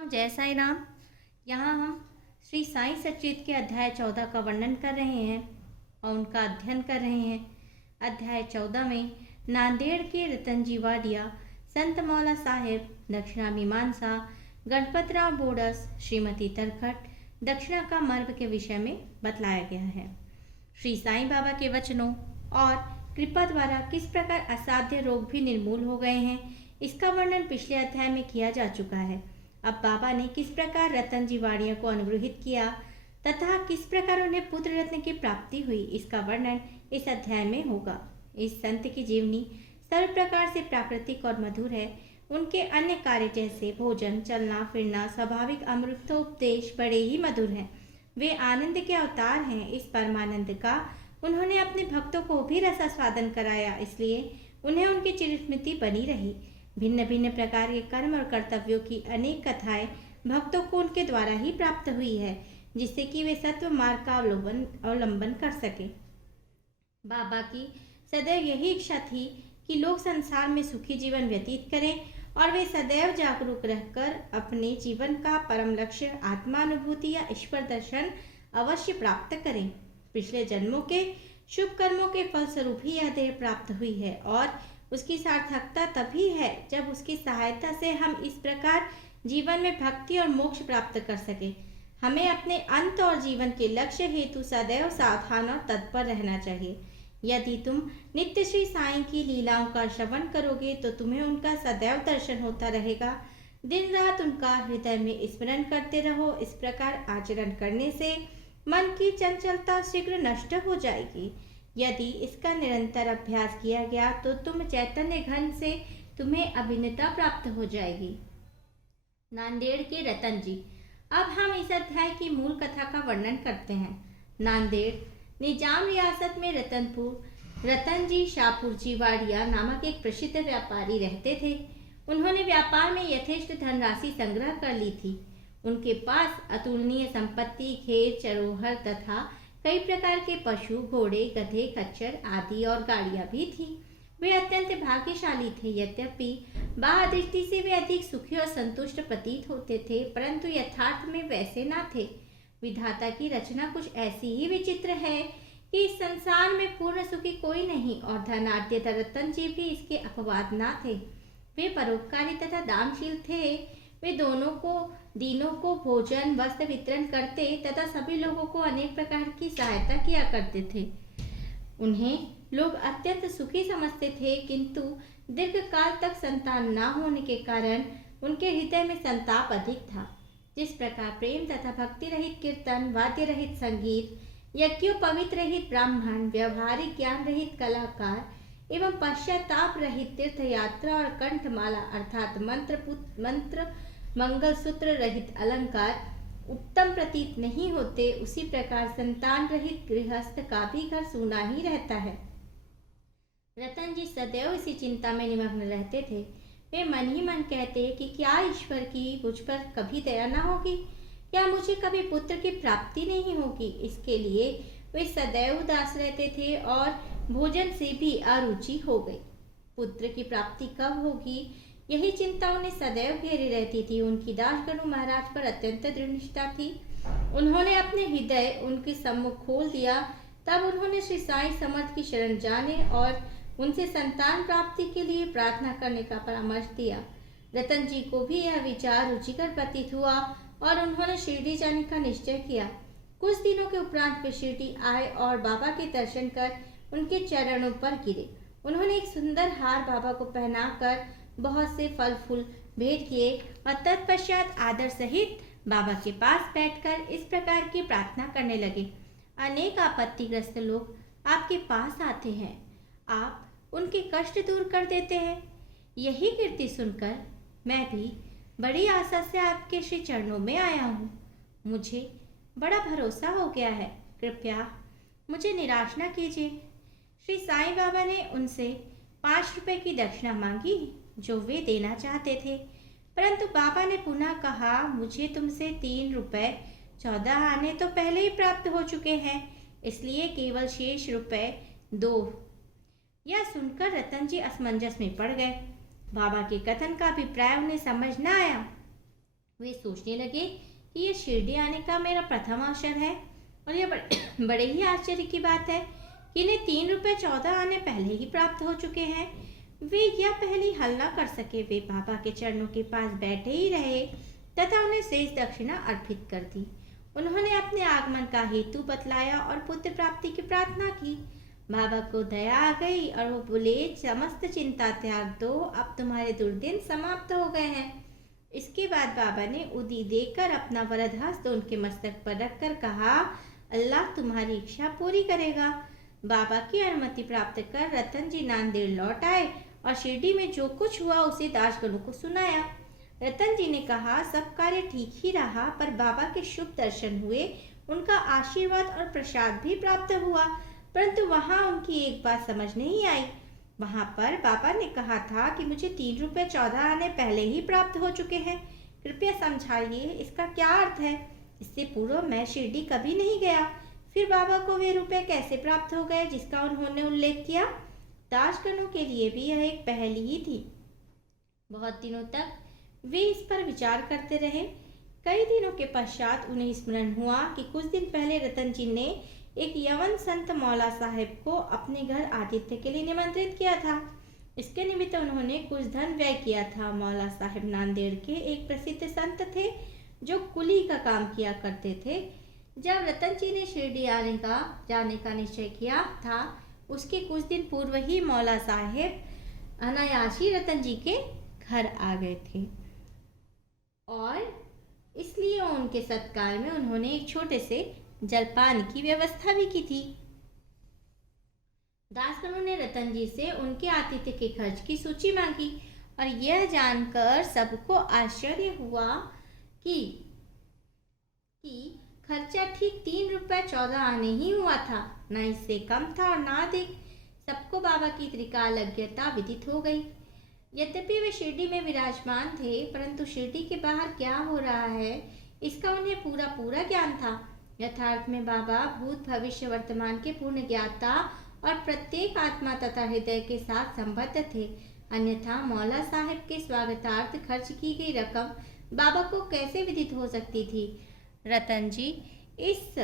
राम जय साई राम। यहाँ हम श्री साईं सचरित के अध्याय 14 का वर्णन कर रहे हैं और उनका अध्ययन कर रहे हैं। अध्याय 14 में नांदेड़ के रतनजी वाडिया, संत मौला साहेब, दक्षिणा मीमांसा, गणपतराव बोडस, श्रीमती तरखट, दक्षिणा का मर्म के विषय में बतलाया गया है। श्री साईं बाबा के वचनों और कृपा द्वारा किस प्रकार असाध्य रोग भी निर्मूल हो गए हैं, इसका वर्णन पिछले अध्याय में किया जा चुका है। अब बाबा ने किस प्रकार रतनजी वाडिया को अनुग्रहित किया तथा किस प्रकार उन्हें पुत्र रत्न की प्राप्ति हुई, इसका वर्णन इस अध्याय में होगा। इस संत की जीवनी सर्व प्रकार से प्राकृतिक और मधुर है। उनके अन्य कार्य जैसे भोजन, चलना फिरना, स्वाभाविक अमृतोपदेश बड़े ही मधुर हैं। वे आनंद के अवतार हैं। इस परमानंद का उन्होंने अपने भक्तों को भी रसास्वादन कराया, इसलिए उन्हें उनकी चिरस्मृति बनी रही। भिन्न भिन्न प्रकार के कर्म और कर्तव्यों की अनेक कथाएं भक्तों को उनके द्वारा ही प्राप्त हुई है, जिससे कि वे सत्व मार्ग का अवलंबन कर सके। बाबा की सदैव यही इच्छा थी कि लोग संसार में सुखी जीवन व्यतीत करें और वे सदैव जागरूक रहकर अपने जीवन का परम लक्ष्य आत्मानुभूति या ईश्वर दर्शन अवश्य प्राप्त करें। पिछले जन्मों के शुभ कर्मों के फलस्वरूप ही यह देह प्राप्त हुई है और उसकी सार्थकता तभी है जब उसकी सहायता से हम इस प्रकार जीवन में भक्ति और मोक्ष प्राप्त कर सके। हमें अपने अंत और जीवन के लक्ष्य हेतु सदैव सावधान और तत्पर रहना चाहिए। यदि तुम नित्य श्री साईं की लीलाओं का श्रवण करोगे तो तुम्हें उनका सदैव दर्शन होता रहेगा। दिन रात उनका हृदय में स्मरण करते रहो। इस प्रकार आचरण करने से मन की चंचलता शीघ्र नष्ट हो जाएगी। यदि इसका निरंतर अभ्यास किया गया तो तुम चैतन्य घन से तुम्हें अभिन्नता प्राप्त हो जाएगी। नांदेड़ के रतन जी। अब हम इस अध्याय की मूल कथा का वर्णन करते हैं। नांदेड़ निजाम रियासत में रतनपुर रतनजी शाहपुरजी वाडिया नामक एक प्रसिद्ध व्यापारी रहते थे। उन्होंने व्यापार में यथेष्ट धनराशि संग्रह कर ली थी। उनके पास अतुलनीय संपत्ति, खेत, चरोहर तथा कई प्रकार के पशु, घोड़े, गधे, खच्चर आदि और गाड़ियां भी थीं। वे अत्यंत भाग्यशाली थे। यद्यपि बाह्य दृष्टि से वे अधिक सुखी और संतुष्ट प्रतीत होते थे, परंतु यथार्थ में वैसे न थे। विधाता की रचना कुछ ऐसी ही विचित्र है कि इस संसार में पूर्ण सुखी कोई नहीं और धनाढ्य रतन जी भी इसके अपवाद न थे। वे परोपकारी तथा दानशील थे। वे दीनों को भोजन, वस्त्र वितरण करते तथा सभी लोगों को अनेक प्रकार की सहायता किया करते थे। उन्हें लोग अत्यंत सुखी समझते थे, किंतु दीर्घ काल तक संतान न होने के कारण उनके हृदय में संताप अधिक था। जिस प्रकार प्रेम तथा भक्ति रहित कीर्तन, वाद्य रहित संगीत, यज्ञोपवीत रहित ब्राह्मण, व्यवहारिक ज्ञान रहित कलाकार एवं पश्चाताप रहित तीर्थ यात्रा और कंठमाला अर्थात मंत्र मंगलसूत्र रहित अलंकार उत्तम प्रतीत नहीं होते, उसी प्रकार संतान रहित गृहस्थ का भी घर सूना ही रहता है। रतन जी सदैव इसी चिंता में निमग्न रहते थे। वे मन ही मन कहते कि क्या ईश्वर की मुझ पर कभी दया न होगी, क्या मुझे कभी पुत्र की प्राप्ति नहीं होगी। इसके लिए वे सदैव उदास रहते थे और भोजन से भी अरुचि हो गई। पुत्र की प्राप्ति कब होगी, यही चिंता उन्हें सदैव घेरी रहती थी। उनकी दासगणु महाराज पर अत्यंत दृढ़ निष्ठा थी। उन्होंने अपने हृदय उनके सम्मुख खोल दिया। तब उन्होंने श्री साईं समर्थ की शरण जाने और उनसे संतान प्राप्ति के लिए प्रार्थना करने का परामर्श दिया। रतन जी को भी यह विचार रुचिकर प्रतीत हुआ और उन्होंने शिरडी जाने का निश्चय किया। कुछ दिनों के उपरांत वे शिरडी आए और बाबा के दर्शन कर उनके चरणों पर गिरे। उन्होंने एक सुंदर हार बाबा को पहनाकर बहुत से फल फूल भेंट किए और तत्पश्चात आदर सहित बाबा के पास बैठकर इस प्रकार की प्रार्थना करने लगे। अनेक आपत्तिग्रस्त लोग आपके पास आते हैं, आप उनके कष्ट दूर कर देते हैं। यही कीर्ति सुनकर मैं भी बड़ी आशा से आपके श्री चरणों में आया हूँ। मुझे बड़ा भरोसा हो गया है, कृपया मुझे निराश न कीजिए। श्री साईं बाबा ने उनसे 5 रुपए की दक्षिणा मांगी जो वे देना चाहते थे, परंतु बाबा ने पुनः कहा, मुझे तुमसे 3 रुपए 14 आने तो पहले ही प्राप्त हो चुके हैं, इसलिए केवल शेष रुपए 2। यह सुनकर रतन जी असमंजस में पड़ गए। बाबा के कथन का अभिप्राय उन्हें समझ न आया। वे सोचने लगे कि यह शिरडी आने का मेरा प्रथम अवसर है और यह बड़े ही आश्चर्य की बात है कि इन्हें 3 रुपये 14 आने पहले ही प्राप्त हो चुके हैं। वे यह पहले हल न कर सके। वे बाबा के चरणों के पास बैठे ही रहे तथा उन्हें शेष दक्षिणा अर्पित कर दी। उन्होंने अपने आगमन का हेतु बतलाया और पुत्र प्राप्ति की प्रार्थना की। बाबा को दया आ गई और वो बोले, समस्त चिंता त्याग दो, अब तुम्हारे दुर्दिन समाप्त हो गए हैं। इसके बाद बाबा ने उदी देकर अपना वरद हस्त उनके मस्तक पर रखकर कहा, अल्लाह तुम्हारी इच्छा पूरी करेगा। बाबा की अनुमति प्राप्त कर रतन जी नांदेड़ लौट आए और शिरडी में जो कुछ हुआ उसे दासगणों को सुनाया। रतन जी ने कहा, सब कार्य ठीक ही रहा, पर बाबा के शुभ दर्शन हुए, उनका आशीर्वाद और प्रसाद भी प्राप्त हुआ, परंतु वहाँ उनकी एक बात समझ नहीं आई। वहाँ पर बाबा ने कहा था कि मुझे 3 रुपये 14 आने पहले ही प्राप्त हो चुके हैं। कृपया समझाइए, इसका क्या अर्थ है? इससे पूर्व मैं शिरडी कभी नहीं गया, फिर बाबा को वे रुपए कैसे प्राप्त हो गए जिसका उन्होंने उल्लेख किया? दासगणों के लिए भी यह एक पहेली ही थी। बहुत दिनों तक वे इस पर विचार करते रहे। कई दिनों के पश्चात उन्हें स्मरण हुआ कि कुछ दिन पहले रतन जी ने एक यवन संत मौला साहेब को अपने घर आतिथ्य के लिए निमंत्रित किया था। इसके निमित्त उन्होंने कुछ धन व्यय किया था। मौला साहेब नांदेड़ के एक प्रसिद्ध संत थे जो कुली का काम किया करते थे। जब रतन जी ने शिरडी जाने का निश्चय किया था, उसके कुछ दिन पूर्व ही मौला साहेब अनायासी रतन जी के घर आ गए थे और इसलिए उनके सत्कार में उन्होंने एक छोटे से जलपान की व्यवस्था भी की थी। दासगणों ने रतन जी से उनके आतिथ्य के खर्च की सूची मांगी और यह जानकर सबको आश्चर्य हुआ कि खर्चा ठीक 3 रुपये 14 आने ही हुआ था, न इससे कम था और न अधिक। सबको बाबा की त्रिकालज्ञता विदित हो गई। यद्यपि वे शिरडी में विराजमान थे, परंतु शिरडी के बाहर क्या हो रहा है इसका उन्हें पूरा ज्ञान था। यथार्थ में बाबा भूत भविष्य वर्तमान के पूर्ण ज्ञाता और प्रत्येक आत्मा तथा हृदय के साथ संबद्ध थे। अन्यथा मौला साहिब के स्वागतार्थ खर्च की गई रकम बाबा को कैसे विदित हो सकती थी? रतन जी इस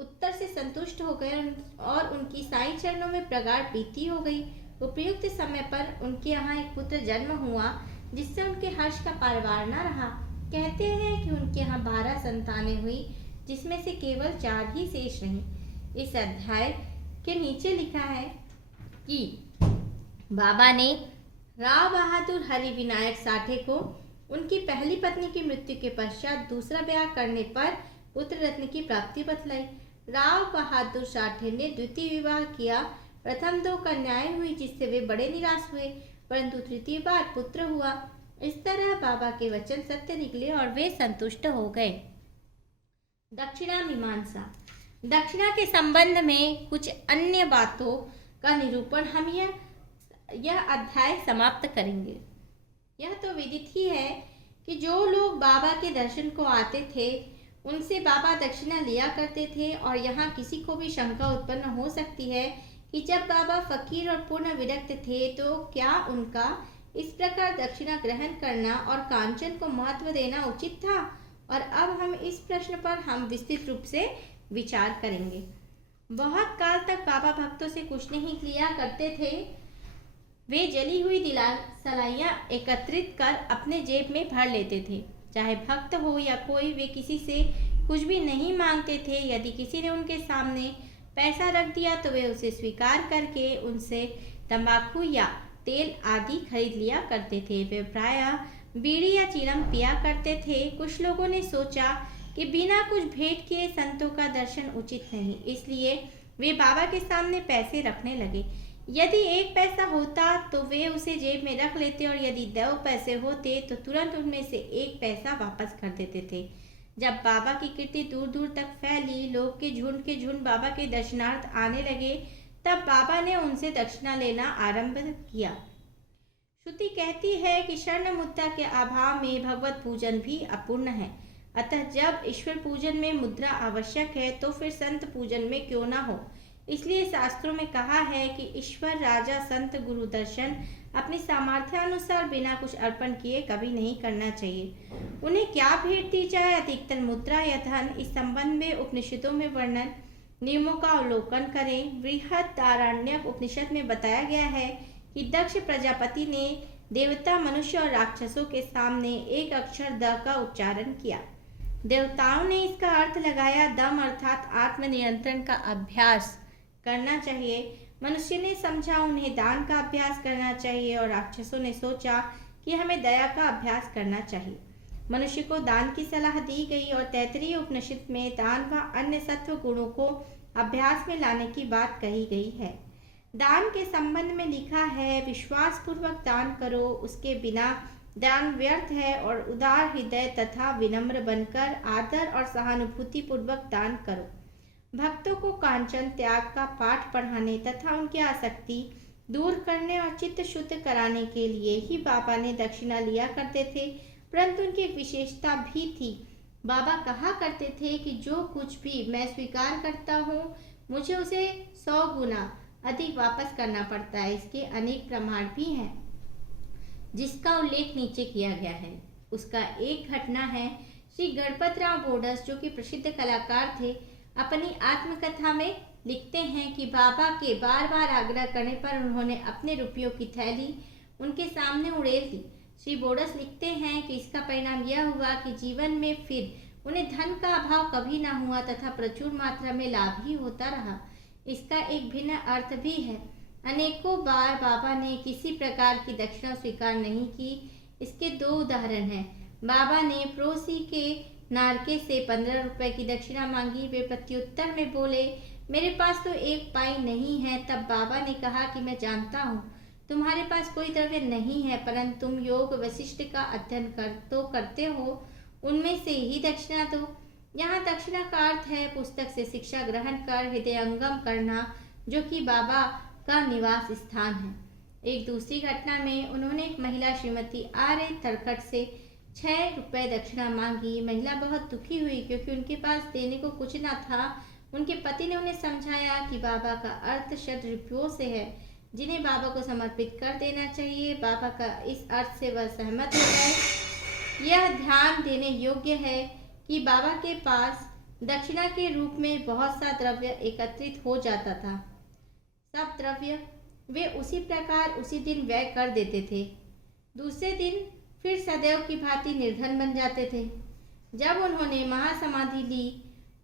उत्तर से संतुष्ट हो गए और उनकी साईं चरणों में प्रगाढ़ प्रीति हो गई। उपयुक्त समय पर उनके यहाँ एक पुत्र जन्म हुआ जिससे उनके हर्ष का पारवार न रहा। कहते हैं कि उनके यहाँ 12 संतानें हुई, जिसमें से केवल 4 ही शेष रहीं। इस अध्याय के नीचे लिखा है कि बाबा ने राव बहादुर हरि विनायक साठे को उनकी पहली पत्नी की मृत्यु के पश्चात दूसरा ब्याह करने पर पुत्र रत्न की प्राप्ति बतलाई। राव बहादुर साठे ने द्वितीय विवाह किया। प्रथम 2 कन्याएं हुई जिससे वे बड़े निराश हुए, परंतु तृतीय बार पुत्र हुआ। इस तरह बाबा के वचन सत्य निकले और वे संतुष्ट हो गए। दक्षिणा मीमांसा। दक्षिणा के संबंध में कुछ अन्य बातों का निरूपण हम यह अध्याय समाप्त करेंगे। यह तो विदित ही है कि जो लोग बाबा के दर्शन को आते थे उनसे बाबा दक्षिणा लिया करते थे, और यहाँ किसी को भी शंका उत्पन्न हो सकती है कि जब बाबा फकीर और पूर्ण विरक्त थे तो क्या उनका इस प्रकार दक्षिणा ग्रहण करना और कांचन को महत्व देना उचित था? और अब हम इस प्रश्न पर हम विस्तृत रूप से विचार करेंगे। बहुत काल तक बाबा भक्तों से कुछ नहीं लिया करते थे। वे जली हुई सलाइयाँ एकत्रित कर अपने जेब में भर लेते थे। चाहे भक्त हो या कोई, वे किसी से कुछ भी नहीं मांगते थे। यदि किसी ने उनके सामने पैसा रख दिया तो वे उसे स्वीकार करके उनसे तंबाकू या तेल आदि खरीद लिया करते थे। वे प्रायः बीड़ी या चिलम पिया करते थे। कुछ लोगों ने सोचा कि बिना कुछ भेंट किए संतों का दर्शन उचित नहीं, इसलिए वे बाबा के सामने पैसे रखने लगे। यदि 1 पैसा होता तो वे उसे जेब में रख लेते और यदि 2 पैसे होते तो तुरंत उनमें से 1 पैसा वापस कर देते थे। जब बाबा की कीर्ति दूर दूर तक फैली, लोग के झुंड बाबा के दर्शनार्थ आने लगे, तब बाबा ने उनसे दक्षिणा लेना आरंभ किया। श्रुति कहती है कि स्वर्ण मुद्रा के अभाव में भगवत पूजन भी अपूर्ण है। अतः जब ईश्वर पूजन में मुद्रा आवश्यक है तो फिर संत पूजन में क्यों ना हो। इसलिए शास्त्रों में कहा है कि ईश्वर, राजा, संत, गुरु दर्शन अपने सामर्थ्यानुसार बिना कुछ अर्पण किए कभी नहीं करना चाहिए। उन्हें क्या भेंट दी जाए, अधिकतर मुद्रा या धन, इस संबंध में उपनिषदों में वर्णन नियमों का अवलोकन करें। बृहदारण्यक उपनिषद में बताया गया है कि दक्ष प्रजापति ने देवता, मनुष्य और राक्षसों के सामने एक अक्षर द का उच्चारण किया। देवताओं ने इसका अर्थ लगाया दम अर्थात आत्मनियंत्रण का अभ्यास करना चाहिए। मनुष्य ने समझा उन्हें दान का अभ्यास करना चाहिए और राक्षसों ने सोचा कि हमें दया का अभ्यास करना चाहिए। मनुष्य को दान की सलाह दी गई और तैत्तिरीय उपनिषद में दान व अन्य सत्व गुणों को अभ्यास में लाने की बात कही गई है। दान के संबंध में लिखा है, विश्वास पूर्वक दान करो, उसके बिना दान व्यर्थ है, और उदार हृदय तथा विनम्र बनकर आदर और सहानुभूति पूर्वक दान करो। भक्तों को कांचन त्याग का पाठ पढ़ाने तथा उनकी आसक्ति दूर करने और चित्त शुद्ध कराने के लिए ही बाबा ने दक्षिणा लिया करते थे। परंतु उनकी एक विशेषता भी थी। बाबा कहा करते थे कि जो कुछ भी मैं स्वीकार करता हूँ, मुझे उसे 100 गुना अधिक वापस करना पड़ता है। इसके अनेक प्रमाण भी हैं, जिसका उल्लेख नीचे किया गया है। उसका एक घटना है, श्री गणपतराव बोडस, जो कि प्रसिद्ध कलाकार थे, अपनी आत्मकथा में लिखते हैं कि बाबा के बार बार आग्रह करने पर उन्होंने अपने रुपयों की थैली उनके सामने उड़ेल दी। श्री बोडस लिखते हैं कि इसका परिणाम यह हुआ कि जीवन में फिर उन्हें धन का अभाव कभी न हुआ तथा प्रचुर मात्रा में लाभ ही होता रहा। इसका एक भिन्न अर्थ भी है। अनेकों बार बाबा ने किसी प्रकार की दक्षिणा स्वीकार नहीं की। इसके 2 उदाहरण हैं। बाबा ने पड़ोसी के नारके से 15 रुपए की दक्षिणा मांगी। वे प्रत्युत्तर में बोले, मेरे पास तो 1 पाई नहीं है। तब बाबा ने कहा कि मैं जानता हूँ तुम्हारे पास कोई द्रव्य नहीं है, परंतु तुम योग वशिष्ठ का अध्ययन करते हो, उनमें से ही दक्षिणा दो। यहाँ दक्षिणा का अर्थ है पुस्तक से शिक्षा ग्रहण कर हृदयंगम करना, जो कि बाबा का निवास स्थान है। एक दूसरी घटना में उन्होंने एक महिला श्रीमती आर्य तरकट से 6 रुपए दक्षिणा मांगी। महिला बहुत दुखी हुई क्योंकि उनके पास देने को कुछ न था। उनके पति ने उन्हें समझाया कि बाबा का अर्थ 100 रुपयों से है, जिन्हें बाबा को समर्पित कर देना चाहिए। बाबा का इस अर्थ से वह सहमत हो गए। यह ध्यान देने योग्य है कि बाबा के पास दक्षिणा के रूप में बहुत सा द्रव्य एकत्रित हो जाता था। सब द्रव्य वे उसी प्रकार उसी दिन व्यय कर देते थे। दूसरे दिन फिर सदैव की भांति निर्धन बन जाते थे। जब उन्होंने महासमाधि ली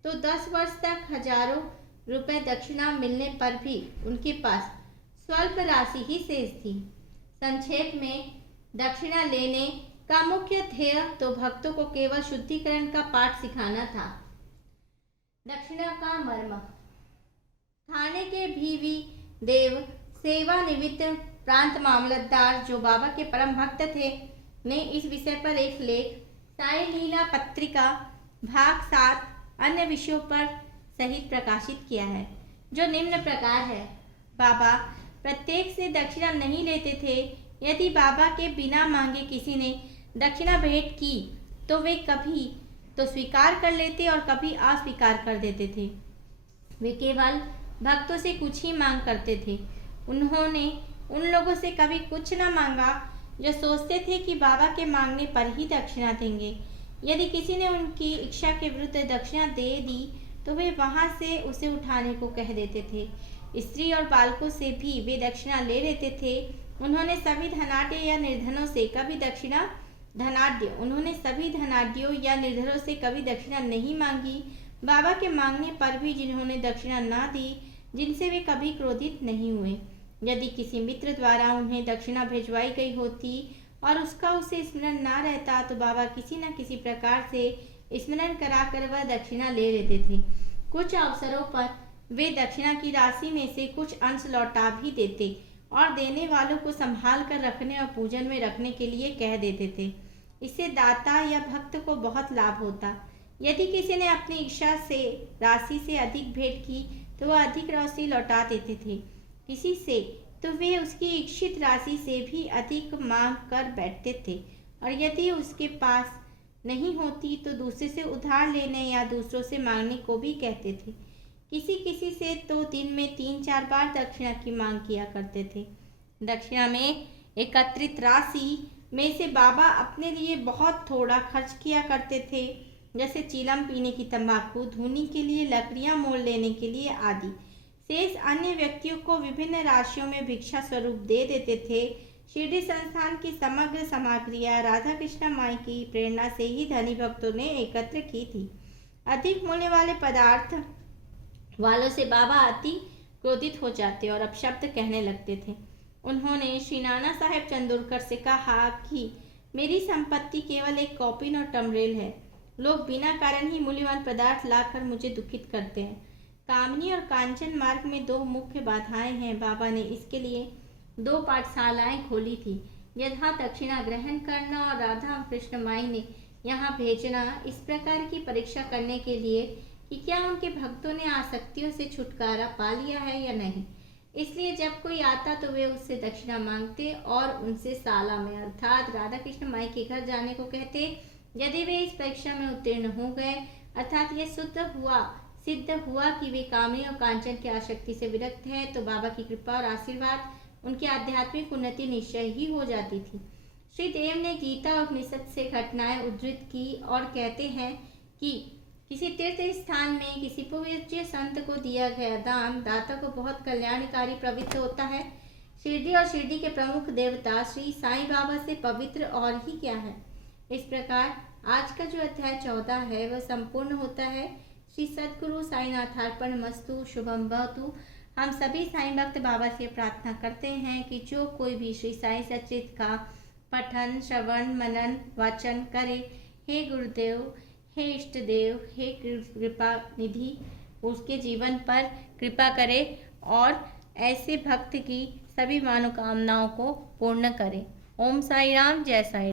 तो 10 वर्ष तक हजारों रुपए दक्षिणा मिलने पर भी उनके पास स्वल्प राशि ही शेष थी। संक्षेप में, दक्षिणा लेने का मुख्य ध्येय तो भक्तों को केवल शुद्धिकरण का पाठ सिखाना था। दक्षिणा का मर्म। थाने के भीवी देव सेवानिवृत्त प्रांत मामलतदार, जो बाबा के परम भक्त थे, ने इस विषय पर एक लेख साई लीला पत्रिका भाग 7 अन्य विषयों पर सहित प्रकाशित किया है, जो निम्न प्रकार है। बाबा प्रत्येक से दक्षिणा नहीं लेते थे। यदि बाबा के बिना मांगे किसी ने दक्षिणा भेंट की तो वे कभी तो स्वीकार कर लेते और कभी अस्वीकार कर देते थे। वे केवल भक्तों से कुछ ही मांग करते थे। उन्होंने उन लोगों से कभी कुछ न मांगा जो सोचते थे कि बाबा के मांगने पर ही दक्षिणा देंगे। यदि किसी ने उनकी इच्छा के विरुद्ध दक्षिणा दे दी तो वे वहां से उसे उठाने को कह देते थे। स्त्री और बालकों से भी वे दक्षिणा ले लेते थे। उन्होंने सभी धनाढ्य या निर्धनों से कभी धनाढ्यों या निर्धनों से कभी दक्षिणा नहीं मांगी। बाबा के मांगने पर भी जिन्होंने दक्षिणा ना दी, जिनसे वे कभी क्रोधित नहीं हुए। यदि किसी मित्र द्वारा उन्हें दक्षिणा भिजवाई गई होती और उसका उसे स्मरण ना रहता तो बाबा किसी न किसी प्रकार से स्मरण कराकर वह दक्षिणा ले लेते थे। कुछ अवसरों पर वे दक्षिणा की राशि में से कुछ अंश लौटा भी देते और देने वालों को संभाल कर रखने और पूजन में रखने के लिए कह देते थे। इससे दाता या भक्त को बहुत लाभ होता। यदि किसी ने अपनी इच्छा से राशि से अधिक भेंट की तो वह अधिक राशि लौटा देते थे। किसी से तो वे उसकी इच्छित राशि से भी अधिक मांग कर बैठते थे, और यदि उसके पास नहीं होती तो दूसरे से उधार लेने या दूसरों से मांगने को भी कहते थे। किसी किसी से तो दिन में 3-4 बार दक्षिणा की मांग किया करते थे। दक्षिणा में एकत्रित राशि में से बाबा अपने लिए बहुत थोड़ा खर्च किया करते थे, जैसे चीलम पीने की तंबाकू, धुनी के लिए लकड़ियां मोल लेने के लिए आदि। शेष अन्य व्यक्तियों को विभिन्न राशियों में भिक्षा स्वरूप दे देते थे। शिरडी संस्थान की समग्र सामग्रियां राधा कृष्ण माई की प्रेरणा से ही धनी भक्तों ने एकत्र की थी। अधिक मूल्य वाले पदार्थ वालों से बाबा अति क्रोधित हो जाते और अपशब्द कहने लगते थे। उन्होंने श्री नाना साहेब चंदोरकर से कहा कि मेरी संपत्ति केवल एक कॉपिन और टमरेल है। लोग बिना कारण ही मूल्यवान पदार्थ लाकर मुझे दुखित करते हैं। कामनी और कांचन मार्ग में दो मुख्य बाधाएं हैं। बाबा ने इसके लिए 2 पाठशालाएं खोली थी, यथा दक्षिणा ग्रहण करना और राधा कृष्ण माई ने यहाँ भेजना, इस प्रकार की परीक्षा करने के लिए कि क्या उनके भक्तों ने आसक्तियों से छुटकारा पा लिया है या नहीं। इसलिए जब कोई आता तो वे उससे दक्षिणा मांगते और उनसे साला में अर्थात राधा कृष्ण माई के घर जाने को कहते। यदि वे इस परीक्षा में उत्तीर्ण हो गए, अर्थात यह सिद्ध हुआ कि वे कामनी और कांचन की आसक्ति से विरक्त है, तो बाबा की कृपा और आशीर्वाद उनकी आध्यात्मिक उन्नति निश्चय ही हो जाती थी। श्री देव ने गीता और उपनिषद से घटनाएं उद्धृत की और कहते हैं कि किसी तीर्थ स्थान में किसी पूज्य संत को दिया गया दान दाता को बहुत कल्याणकारी प्रवृत्त होता है। शिरडी और शिरडी के प्रमुख देवता श्री साईं बाबा से पवित्र और ही क्या है। इस प्रकार आज का जो अध्याय 14 है वह संपूर्ण होता है। श्री सद्गुरु साईनाथार्पणमस्तु। शुभम भवतु। हम सभी साईं भक्त बाबा से प्रार्थना करते हैं कि जो कोई भी श्री साईं सच्चित का पठन, श्रवण, मनन, वाचन करे, हे गुरुदेव, हे इष्ट देव, हे कृपा निधि, उसके जीवन पर कृपा करे और ऐसे भक्त की सभी मनोकामनाओं को पूर्ण करे। ओम साई राम, जय साई।